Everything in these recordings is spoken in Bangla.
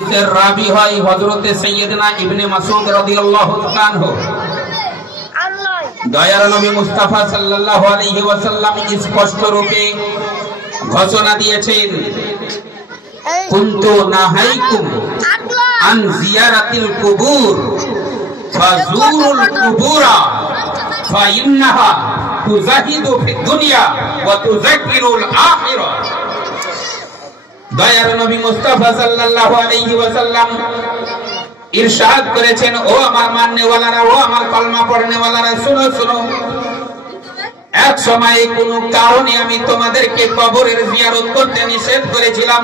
রাবি হয় হযরতে সাইয়্যিদনা ইবনে মাসউদ রাদিয়াল্লাহু তাআলা আনহু। দয়ার নবী মুস্তাফা সাল্লাল্লাহু আলাইহি ওয়াসাল্লাম স্পষ্ট রূপে ঘোষণা দিয়েছেন, কুনতু নাহাইকুম আন জিয়ারাতিল কুবুর ফাজুরুল কুবুরা ফাইন্নাহা তুজাহিদু ফিদ দুনিয়া ওয়া তুযাক্কিরুল আখিরা। দয়ার নবী মুস্তাফা সাল্লাল্লাহু আলাইহি ওয়াসাল্লাম ইরশাদ করেছেন, ও আমার মাননেওয়ালারা, ও আমার কলমা পড়নেওয়ালারা, শুনো শুনো, এক সময় কোন কারণে আমি তোমাদেরকে কবরের জিয়ারত করতে নিষেধ করেছিলাম।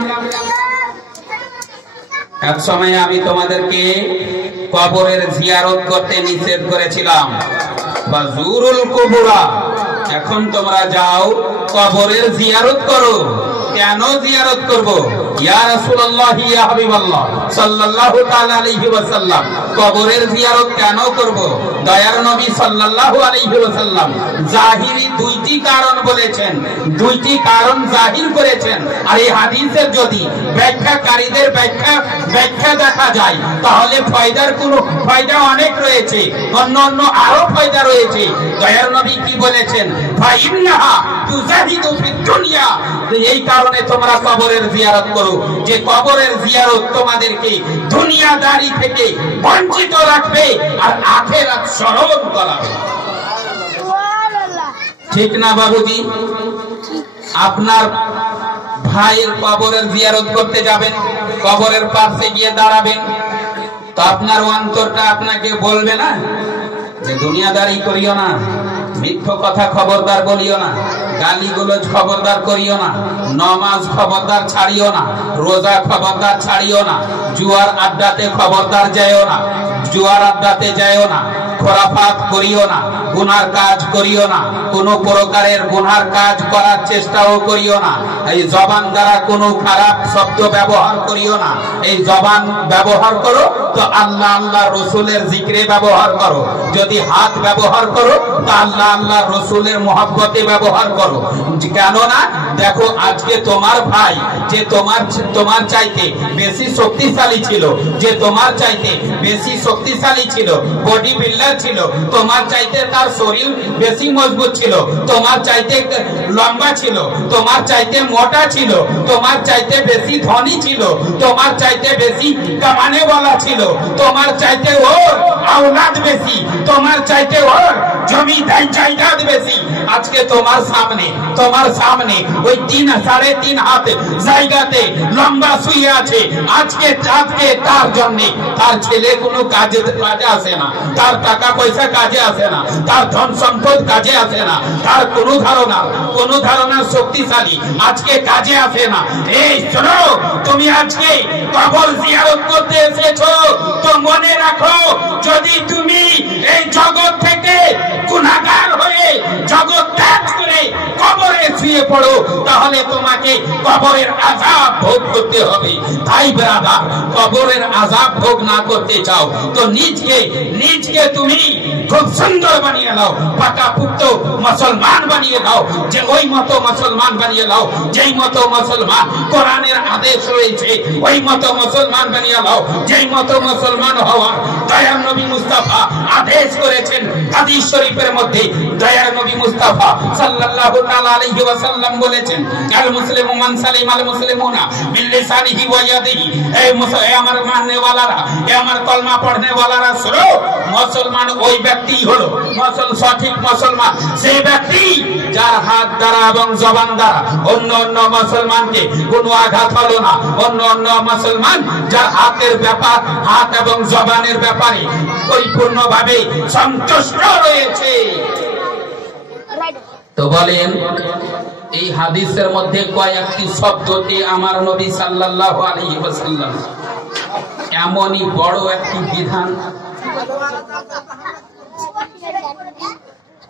এক সময় আমি তোমাদেরকে কবরের জিয়ারত করতে নিষেধ করেছিলাম। ফাজুরুল কুবুরা, এখন তোমরা যাও কবরের জিয়ারত করো। কেন জিয়ারত করব? ইয়া রাসূলুল্লাহ, ইয়া হাবিবাল্লাহ সাল্লাল্লাহু তাআলা আলাইহি ওয়াসাল্লাম, কবরের জিয়ারত কেন করব? দয়ার নবী সাল্লাল্লাহু আলাইহি ওয়াসাল্লাম জাহিরি দুইটি কারণ বলেছেন, দুইটি কারণ জাহির করেছেন। আর এই হাদিসের যদি ব্যাখ্যাকারীদের ব্যাখ্যা দেখা যায়, তাহলে ফায়দা অনেক রয়েছে, অন্য আরো ফায়দা রয়েছে। দয়ার নবী কি বলেছেন? ফাইন্নাহা তুজাহিদু ফিদ দুনিয়া, এই কারণে তোমরা কবরের জিয়ারত করো, যে কবরের জিয়ারত তোমাদেরকে দুনিয়াদারি থেকে বঞ্চিত রাখবে আর আখিরাত স্মরণ করাবে। ঠিক না বাবুজি? আপনার ভাইয়ের কবরের জিয়ারত করতে যাবেন, কবরের পাশে গিয়ে দাঁড়াবেন, তো আপনার অন্তরটা আপনাকে বলবে না যে দুনিয়াদারি করিও না, মিথ্যা কথা খবরদার বলিও না, গালিগুলোজ খবরদার করিও না, নামাজ খবরদার ছাড়িও না, রোজা খবরদার ছাড়িও না, জুয়ার আড্ডাতে খবরদার যাইও না, জুয়ার আড্ডাতে যাইও না, খোরাফাত করিও না, গুনার কাজ করিও না, কোন প্রকারের গুনার কাজ করার চেষ্টাও করিও না, এই জবান দ্বারা কোনো খারাপ শব্দ ব্যবহার করিও না। এই জবান ব্যবহার করো তো আল্লাহ আল্লাহ রসুলের জিক্রে ব্যবহার করো, যদি হাত ব্যবহার করো তো আল্লাহ আল্লাহ রসুলের মহব্বতে ব্যবহার করো। কেননা দেখো, আজকে তোমার ভাই যে তোমার চাইতে বেশি শক্তিশালী ছিল, যে তোমার চাইতে বেশি শক্তিশালী ছিল, বডি বিল্ডার ছিল, তোমার চাইতে তার শরীর বেশি মজবুত ছিল, তোমার চাইতে লম্বা ছিল, তোমার চাইতে মোটা ছিল, তোমার চাইতে বেশি ধনী ছিল, তোমার চাইতে বেশি কামানেওয়ালা ছিল, তোমার চাইতে ওর আওলাদ বেশি, তোমার চাইতে ওর জমি জায়দাদ বেশি। আজকে তোমার সামনে ওই 3.5 হাত জায়গাতে লম্বা শুয়ে আছে। আজকে তার জন্য তার ছেলে কোনো কাজে আসে না, তার টাকা পয়সা কাজে আসে না, তার ধন সম্পদ কাজে আসে না, তার কোনো ধারণা শক্তিশালী আজকে কাজে আসে না। এই শোনো, তুমি আজকে কবর জিয়ারত করতে এসেছো, তো মনে রাখো, যদি তুমি এই জগৎ থেকে গুনাহগার হয়ে জগৎ ত্যাগ করে কবরে শুয়ে পড়ো, তাহলে তোমাকে কবরের আযাব ভোগ করতে হবে। তাই ব্রাদার, কবরের আযাব ভোগ না করতে চাও তো নিজকে তুমি খুব সুন্দর বানিয়ে নাও, পাকাপুক্ত মুসলমান বানিয়ে নাও, যে ওই মতো মুসলমান বানিয়ে নাও যেই মতো মুসলমান কোরআনের আদেশ রয়েছে, ওই মতো মুসলমান বানিয়ে নাও যেই মতো মুসলমান হওয়া দয়ার নবী মুস্তাফা আদেশ করেছেন। হাদিস শরীফের মধ্যে দয়ার নবী মুস্তাফা সাল্লাল্লাহু তাআলা আলাইহি ওয়াসাল্লাম বলেছেন, আল মুসলিমু মান সালিমাল মুসলিমুনা মিন লিসানিহি ওয়া ইয়াদিহি। এই আমার মাননেওয়ালারা, এই আমার কলমা পড়নেওয়ালারা, শুনো, মুসলমান ওই ব্যক্তি হলো সঠিক মুসলমান, সেই ব্যক্তি যার হাত দ্বারা এবং জবান দ্বারা অন্য মুসলমানকে কোনো আঘাত হলো না, অন্য মুসলমান যার হাত এবং জবানের ব্যাপারে পরিপূর্ণভাবে সন্তুষ্ট রয়েছে। তো বলেন, এই হাদিসের মধ্যে কয়েকটি শব্দটি আমার নবী সাল্লাল্লাহু আলাইহি ওয়াসাল্লাম এমনই বড় একটি বিধান